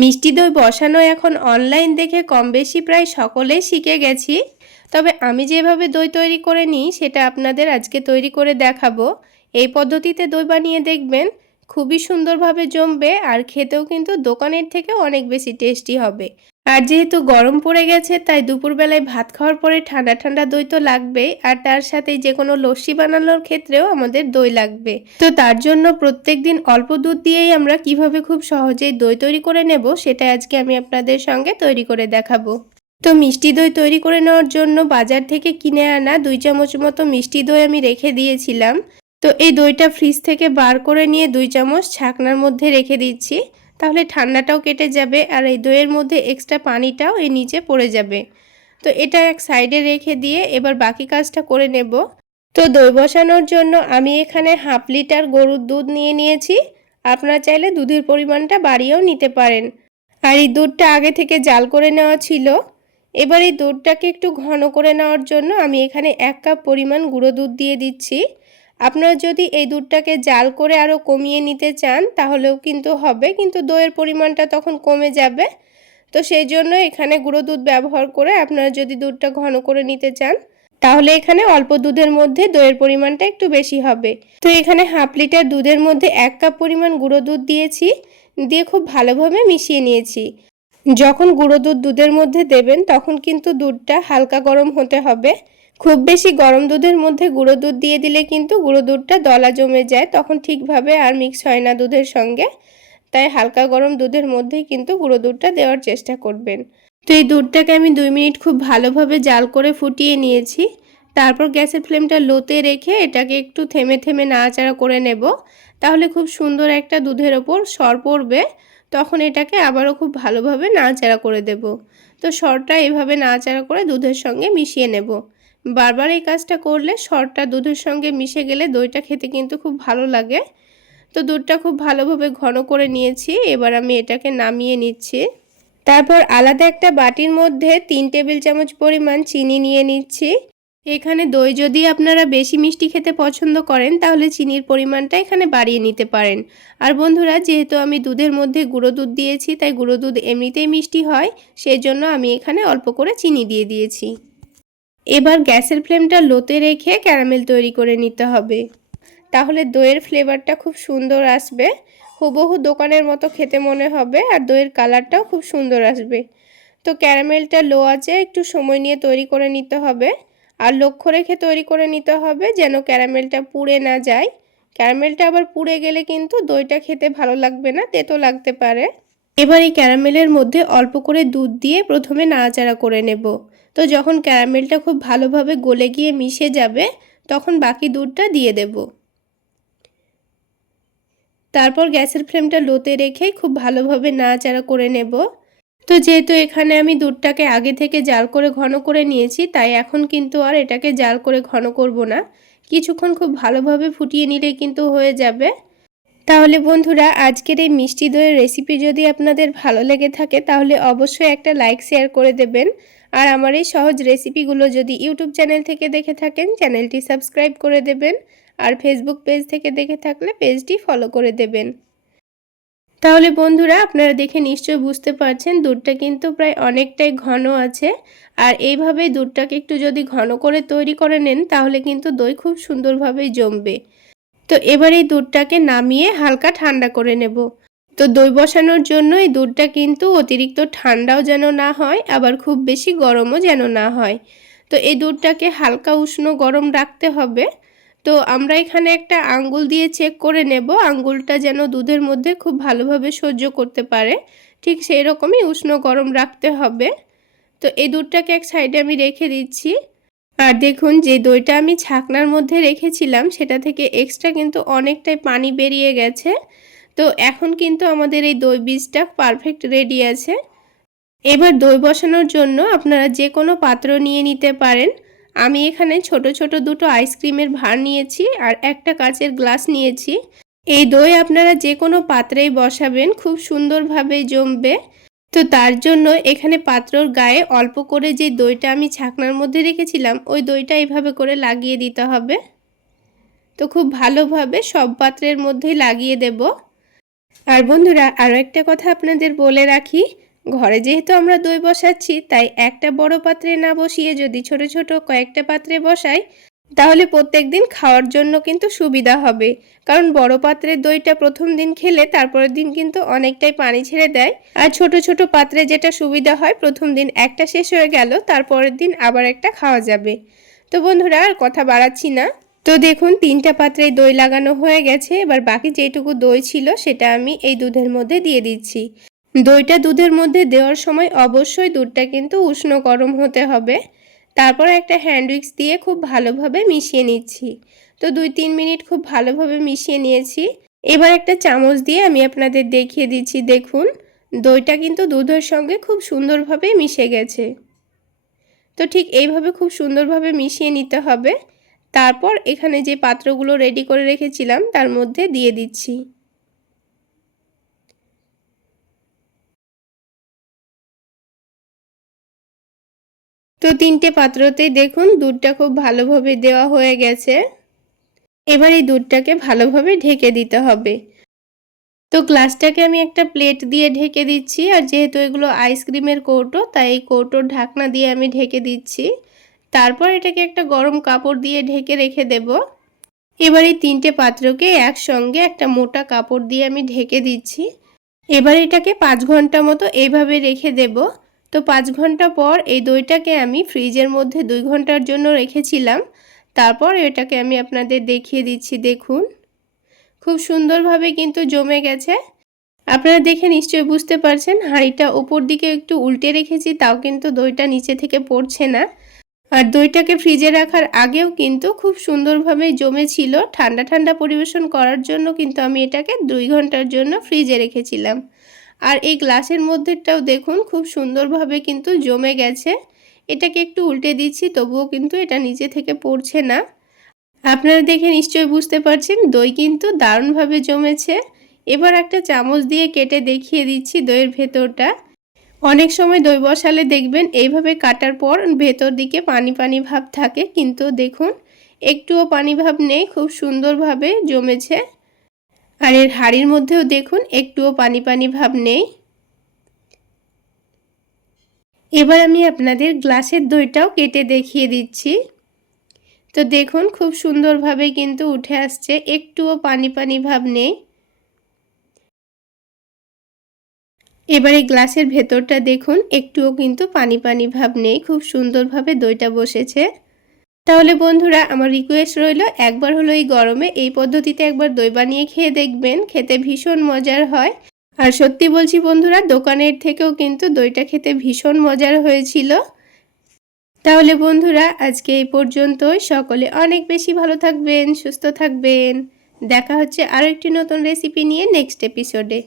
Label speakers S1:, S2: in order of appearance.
S1: মিষ্টি দই বসানো এখন অনলাইন দেখে কম বেশি প্রায় সকলেই শিখে গেছি। তবে আমি যেভাবে দই তৈরি করে নিই, সেটা আপনাদের আজকে তৈরি করে দেখাবো। এই পদ্ধতিতে দই বানিয়ে দেখবেন, খুবই সুন্দরভাবে জমবে আর খেতেও কিন্তু দোকানের থেকে অনেক বেশি টেস্টি হবে। আর যেহেতু গরম পড়ে গেছে, তাই দুপুরবেলায় ভাত খাওয়ার পরে ঠান্ডা ঠান্ডা দই তো লাগবেই আর তার সাথে যে কোনো লস্যি বানানোর ক্ষেত্রেও আমাদের দই লাগবে। তো তার জন্য প্রত্যেক দিন অল্প দুধ দিয়েই আমরা কীভাবে খুব সহজেই দই তৈরি করে নেব সেটা আজকে আমি আপনাদের সঙ্গে তৈরি করে দেখাবো। তো মিষ্টি দই তৈরি করে নেওয়ার জন্য বাজার থেকে কিনে আনা দুই চামচ মতো মিষ্টি দই আমি রেখে দিয়েছিলাম। তো এই দইটা ফ্রিজ থেকে বার করে নিয়ে দুই চামচ ছাকনার মধ্যে রেখে দিচ্ছি। তাহলে ঠান্ডাটাও কেটে যাবে আর এই দইয়ের মধ্যে এক্সট্রা পানিটাও এই নিচে পড়ে যাবে। তো এটা এক সাইডে রেখে দিয়ে এবার বাকি কাজটা করে নেব। তো দই বসানোর জন্য আমি এখানে হাফ লিটার গরুর দুধ নিয়ে নিয়েছি। আপনারা চাইলে দুধের পরিমাণটা বাড়িয়েও নিতে পারেন। আর এই দুধটা আগে থেকে জাল করে নেওয়া ছিল। এবার এই দুধটাকে একটু ঘন করে নেওয়ার জন্য আমি এখানে এক কাপ পরিমাণ গুঁড়ো দুধ দিয়ে দিচ্ছি। আপনারা যদি এই দুধটাকে জাল করে আরও কমিয়ে নিতে চান, তাহলেও কিন্তু হবে, কিন্তু দইয়ের পরিমাণটা তখন কমে যাবে। তো সেই জন্য এখানে গুঁড়ো দুধ ব্যবহার করে আপনারা যদি দুধটা ঘন করে নিতে চান, তাহলে এখানে অল্প দুধের মধ্যে দইয়ের পরিমাণটা একটু বেশি হবে। তো এখানে হাফ লিটার দুধের মধ্যে এক কাপ পরিমাণ গুঁড়ো দুধ দিয়েছি, দিয়ে খুব ভালোভাবে মিশিয়ে নিয়েছি। যখন গুঁড়ো দুধ দুধের মধ্যে দেবেন, তখন কিন্তু দুধটা হালকা গরম হতে হবে। খুব বেশি গরম দুধের মধ্যে গুঁড়ো দুধ দিয়ে দিলে কিন্তু গুঁড়ো দুধটা দলা জমে যায়, তখন ঠিকভাবে আর মিক্স হয় না দুধের সঙ্গে। তাই হালকা গরম দুধের মধ্যেই কিন্তু গুঁড়ো দুধটা দেওয়ার চেষ্টা করবেন। তো এই দুধটাকে আমি দুই মিনিট খুব ভালোভাবে জাল করে ফুটিয়ে নিয়েছি। তারপর গ্যাসের ফ্লেমটা লোতে রেখে এটাকে একটু থেমে থেমে নাড়াচাড়া করে নেব। তাহলে খুব সুন্দর একটা দুধের ওপর সর পড়বে। তখন এটাকে আবারও খুব ভালোভাবে নাড়াচাড়া করে দেব। তো সরটা এভাবে নাড়াচাড়া করে দুধের সঙ্গে মিশিয়ে নেব। বারবার এই কাজটা করলে সরটা দুধের সঙ্গে মিশে গেলে দইটা খেতে কিন্তু খুব ভালো লাগে। তো দুধটা খুব ভালোভাবে ঘন করে নিয়েছি, এবার আমি এটাকে নামিয়ে নিচ্ছি। তারপর আলাদা একটা বাটির মধ্যে তিন টেবিল চামচ পরিমাণ চিনি নিয়ে নিচ্ছি। এখানে দই যদি আপনারা বেশি মিষ্টি খেতে পছন্দ করেন, তাহলে চিনির পরিমাণটা এখানে বাড়িয়ে নিতে পারেন। আর বন্ধুরা, যেহেতু আমি দুধের মধ্যে গুঁড়ো দুধ দিয়েছি, তাই গুঁড়ো দুধ এমনিতেই মিষ্টি হয় সেই জন্য আমি এখানে অল্প করে চিনি দিয়ে দিয়েছি। এবার গ্যাসের ফ্লেমটা লোতে রেখে ক্যারামেল তৈরি করে নিতে হবে। তাহলে দইয়ের ফ্লেভারটা খুব সুন্দর আসবে। হুবহু দোকানের মতো খেতে মনে হবে আর দইয়ের কালারটাও খুব সুন্দর আসবে। তো ক্যারামেলটা লো আছে একটু সময় নিয়ে তৈরি করে নিতে হবে। আর লক্ষ্য রেখে তৈরি করে নিতে হবে যেন ক্যারামেলটা পুড়ে না যায়। ক্যারামেলটা আবার পুড়ে গেলে কিন্তু দইটা খেতে ভালো লাগবে না, তেতো লাগতে পারে। এবার এই ক্যারামেলের মধ্যে অল্প করে দুধ দিয়ে প্রথমে নাড়াচাড়া করে নেব। তো যখন ক্যারামেলটা খুব ভালোভাবে গলে গিয়ে মিশে যাবে, তখন বাকি দুধটা দিয়ে দেব। তারপর গ্যাসের ফ্লেমটা লোতে রেখে খুব ভালোভাবে নাড়াচাড়া করে নেব। তো যেহেতু এখানে আমি দুধটাকে আগে থেকে জাল করে ঘন করে নিয়েছি, তাই এখন কিন্তু আর এটাকে জাল করে ঘন করব না। কিছুক্ষণ খুব ভালোভাবে ফুটিয়ে নিলে কিন্তু হয়ে যাবে। তাহলে বন্ধুরা, আজকের এই মিষ্টি দইয়ের রেসিপি যদি আপনাদের ভালো লেগে থাকে, তাহলে অবশ্যই একটা লাইক শেয়ার করে দেবেন। আর আমার এই সহজ রেসিপিগুলো যদি ইউটিউব চ্যানেল থেকে দেখে থাকেন চ্যানেলটি সাবস্ক্রাইব করে দেবেন আর ফেসবুক পেজ থেকে দেখে থাকলে পেজটি ফলো করে দেবেন। তাহলে বন্ধুরা, আপনারা দেখে নিশ্চয়ই বুঝতে পারছেন দুধটা কিন্তু প্রায় অনেকটাই ঘন আছে। আর এইভাবে দুধটাকে একটু যদি ঘন করে তৈরি করে নেন, তাহলে কিন্তু দই খুব সুন্দরভাবেই জমবে। তো এবার এই দুধটাকে নামিয়ে হালকা ঠান্ডা করে নেব। তো দই বসানোর জন্য এই দুধটা কিন্তু অতিরিক্ত ঠান্ডাও যেন না হয়, আবার খুব বেশি গরমও যেন না হয়। তো এই দুধটাকে হালকা উষ্ণ গরম রাখতে হবে। তো আমরা এখানে একটা আঙ্গুল দিয়ে চেক করে নেব, আঙ্গুলটা যেন দুধের মধ্যে খুব ভালোভাবে সহ্য করতে পারে। ঠিক সেই রকমই উষ্ণ গরম রাখতে হবে। তো এই দুধটাকে এক সাইডে আমি রেখে দিচ্ছি। আর দেখুন যে দইটা আমি ছাকনার মধ্যে রেখেছিলাম, সেটা থেকে এক্সট্রা কিন্তু অনেকটাই পানি বেরিয়ে গেছে। তো এখন কিন্তু আমাদের এই দই বীজটা পারফেক্ট রেডি আছে। এবার দই বসানোর জন্য আপনারা যে কোনো পাত্র নিয়ে নিতে পারেন। আমি এখানে ছোট ছোট দুটো আইসক্রিমের ভার নিয়েছি আর একটা কাচের গ্লাস নিয়েছি। এই দই আপনারা যে কোনো পাত্রেই বসাবেন, খুব সুন্দরভাবে জমবে। তো তার জন্য এখানে পাত্রর গায়ে অল্প করে যে দইটা আমি ছাকনার মধ্যে রেখেছিলাম, ওই দইটা এইভাবে করে লাগিয়ে দিতে হবে। তো খুব ভালোভাবে সব পাত্রের মধ্যেই লাগিয়ে দেব। আর বন্ধুরা আরও একটা কথা আপনাদের বলে রাখি। ঘরে যেহেতু আমরা দই বসাচ্ছি, তাই একটা বড় পাত্রে না বসিয়ে যদি ছোট ছোট কয়েকটা পাত্রে বসাই, তাহলে প্রত্যেক দিন খাওয়ার জন্য কিন্তু সুবিধা হবে। কারণ বড় পাত্রের দইটা প্রথম দিন খেলে তারপরের দিন কিন্তু অনেকটাই পানি ছেড়ে দেয়। আর ছোট ছোট পাত্রে যেটা সুবিধা হয়, প্রথম দিন একটা শেষ হয়ে গেল, তারপরের দিন আবার একটা খাওয়া যাবে। তো বন্ধুরা, আর কথা বাড়াচ্ছি না। তো দেখুন, তিনটা পাত্রে দই লাগানো হয়ে গেছে। এবার বাকি যেটুকু দই ছিল, সেটা আমি এই দুধের মধ্যে দিয়ে দিচ্ছি। দইটা দুধের মধ্যে দেওয়ার সময় অবশ্যই দুধটা কিন্তু উষ্ণ গরম হতে হবে। তারপর একটা হ্যান্ড উইক্স দিয়ে খুব ভালোভাবে মিশিয়ে নিচ্ছি। তো দুই তিন মিনিট খুব ভালোভাবে মিশিয়ে নিয়েছি। এবার একটা চামচ দিয়ে আমি আপনাদের দেখিয়ে দিচ্ছি, দেখুন। দইটা কিন্তু দুধের সঙ্গে খুব সুন্দরভাবে মিশে গেছে। তো ঠিক এইভাবে খুব সুন্দরভাবে মিশিয়ে নিতে হবে। তারপর এখানে যে পাত্রগুলো রেডি করে রেখেছিলাম, তার মধ্যে দিয়ে দিচ্ছি। তো তিনটে পাত্রতেই দেখুন, দুধটা খুব ভালোভাবে দেওয়া হয়ে গেছে। এবার এই দুধটাকে ভালোভাবে ঢেকে দিতে হবে। তো গ্লাসটাকে আমি একটা প্লেট দিয়ে ঢেকে দিচ্ছি, আর যেহেতু এগুলো আইসক্রিমের কৌটো, তাই এই কৌটোর ঢাকনা দিয়ে আমি ঢেকে দিচ্ছি। তারপর এটাকে একটা গরম কাপড় দিয়ে ঢেকে রেখে দেব। এবার এই তিনটে পাত্রকে একসঙ্গে একটা মোটা কাপড় দিয়ে আমি ঢেকে দিচ্ছি। এবার এটাকে পাঁচ ঘণ্টা মতো এইভাবে রেখে দেব। তো পাঁচ ঘণ্টা পর এই দইটাকে আমি ফ্রিজের মধ্যে দুই ঘণ্টার জন্য রেখেছিলাম। তারপর এটাকে আমি আপনাদের দেখিয়ে দিচ্ছি, দেখুন। খুব সুন্দরভাবে কিন্তু জমে গেছে। আপনারা দেখে নিশ্চয়ই বুঝতে পারছেন, হাঁড়িটা ওপর দিকে একটু উল্টে রেখেছি, তাও কিন্তু দইটা নিচে থেকে পড়ছে না। আর দইটাকে ফ্রিজে রাখার আগেও কিন্তু খুব সুন্দরভাবে জমেছিল। ঠান্ডা ঠান্ডা পরিবেশন করার জন্য কিন্তু আমি এটাকে দুই ঘণ্টার জন্য ফ্রিজে রেখেছিলাম। আর এই গ্লাসের মধ্যেটাও দেখুন খুব সুন্দরভাবে কিন্তু জমে গেছে। এটাকে একটু উল্টে দিচ্ছি, তবুও কিন্তু এটা নিচে থেকে পড়ছে না। আপনারা দেখে নিশ্চয়ই বুঝতে পারছেন, দই কিন্তু দারুণভাবে জমেছে। এবার একটা চামচ দিয়ে কেটে দেখিয়ে দিচ্ছি দইয়ের ভেতরটা। অনেক সময় দই বসালে দেখবেন এইভাবে কাটার পর ভেতর দিকে পানি পানি ভাব থাকে, কিন্তু দেখুন একটুও পানি ভাব নেই, খুব সুন্দরভাবে জমেছে। আর এর হাড়ির মধ্যেও দেখুন একটুও পানি পানি ভাব নেই। এবার আমি আপনাদের গ্লাসের দইটাও কেটে দেখিয়ে দিচ্ছি। তো দেখুন খুব সুন্দরভাবে কিন্তু উঠে আসছে, একটুও পানি পানি ভাব নেই। এবারে গ্লাসের ভেতরটা দেখুন, একটুও কিন্তু পানি পানি ভাব নেই, খুব সুন্দরভাবে দইটা বসেছে। তাহলে বন্ধুরা, আমার রিকোয়েস্ট রইল, একবার হলো এই গরমে এই পদ্ধতিতে একবার দই বানিয়ে খেয়ে দেখবেন, খেতে ভীষণ মজার হয়। আর সত্যি বলছি বন্ধুরা, দোকানের থেকেও কিন্তু দইটা খেতে ভীষণ মজার হয়েছিল। তাহলে বন্ধুরা, আজকে এই পর্যন্তই। সকলে অনেক বেশি ভালো থাকবেন, সুস্থ থাকবেন। দেখা হচ্ছে আরও একটি নতুন রেসিপি নিয়ে নেক্সট এপিসোডে